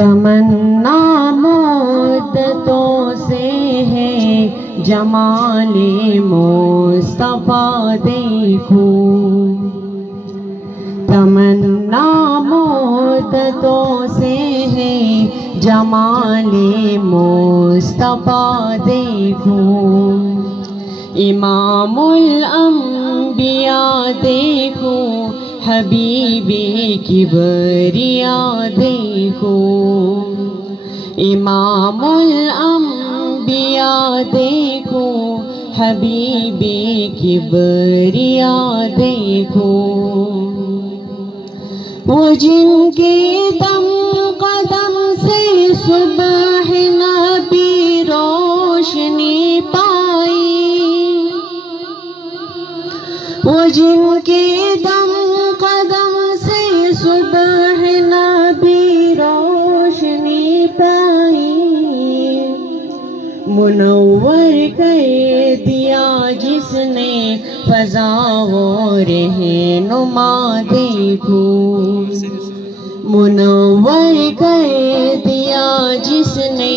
تمنا مدتوں سے ہے جمال مصطفیٰ دیکھوں، تمنا مدتوں سے ہے جمال مصطفیٰ دیکھوں، امام الانبیاء دیکھوں، حبیب کبریاء دیکھوں، امام الانبیاء دیکھوں، حبیب کبریاء دیکھوں، وہ جن کے دم قدم سے صبح نبی روشنی پائی، وہ جن کے دم قدم سے صبح نبی روشنی پائی، منور کر دیا جس نے فضا و رہنما دیکھوں، منور کر دیا جس نے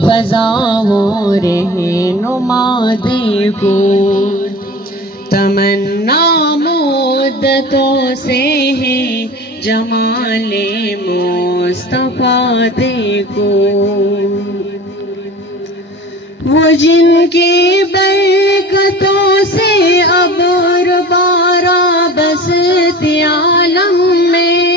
فضا و رہنما دیکھوں، تمنا مدتوں سے ہے جمال مصطفیٰ دیکھوں، وہ جن کی برکتوں سے ابر بارہ بستی عالم میں،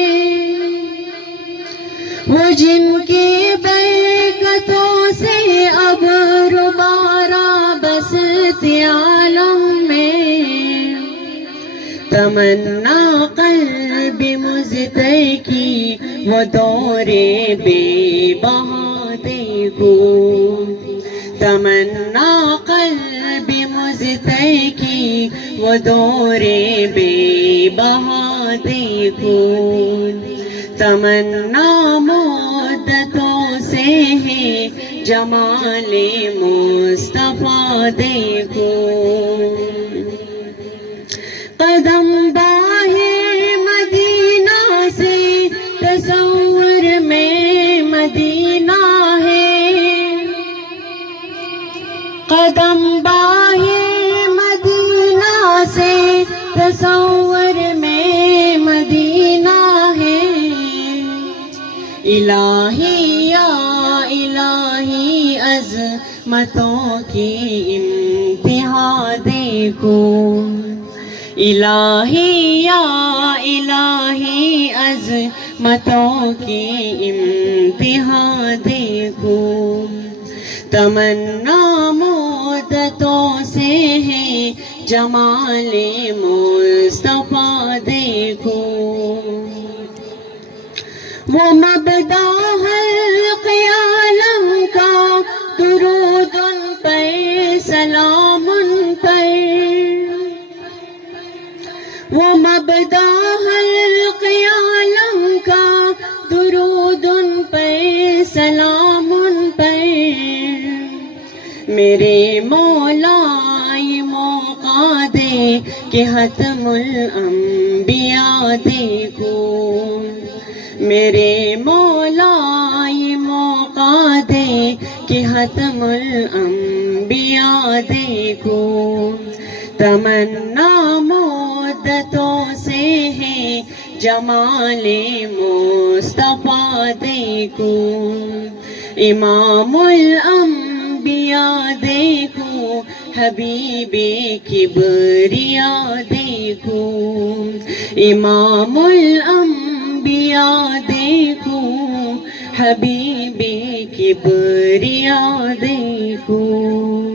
وہ جن کی برکتوں سے ابر بارہ بستی عالم میں، تمنا قلب مزتر کی وہ دور بے بہا دیکھوں، تمنا قلب مزتر کی وہ دور بے بہا دیکھوں، تمنا مدتوں سے ہے جمال مصطفیٰ دیکھوں، قدم باہر مدینہ سے تصور میں مدینہ ہے، قدم باہر مدینہ سے تصور میں مدینہ ہے، الہی یا الہی عظمتوں کی انتہا دیکھوں، الہی یا الہی عظمتوں کی انتہا دیکھوں، تمنا مدتوں سے ہے جمال مصطفیٰ دیکھوں، وہ مبدا خلق عالم کا درود ان پر سلام ان پر، وہ مبدا خلق عالم کا درود ان پر سلام ان پر، میرے مولا یہ موقع دے کہ ختم الانبیاء دیکھوں، میرے مولا یہ موقع دے کہ ختم الانبیاء دیکھوں، تمنا مدتوں سے ہے جمال مصطفیٰ دیکھوں، امام الانبیاء دیکھوں، حبیب کبریاء دیکھوں، امام الانبیاء دیکھوں، حبیب کبریاء دیکھوں۔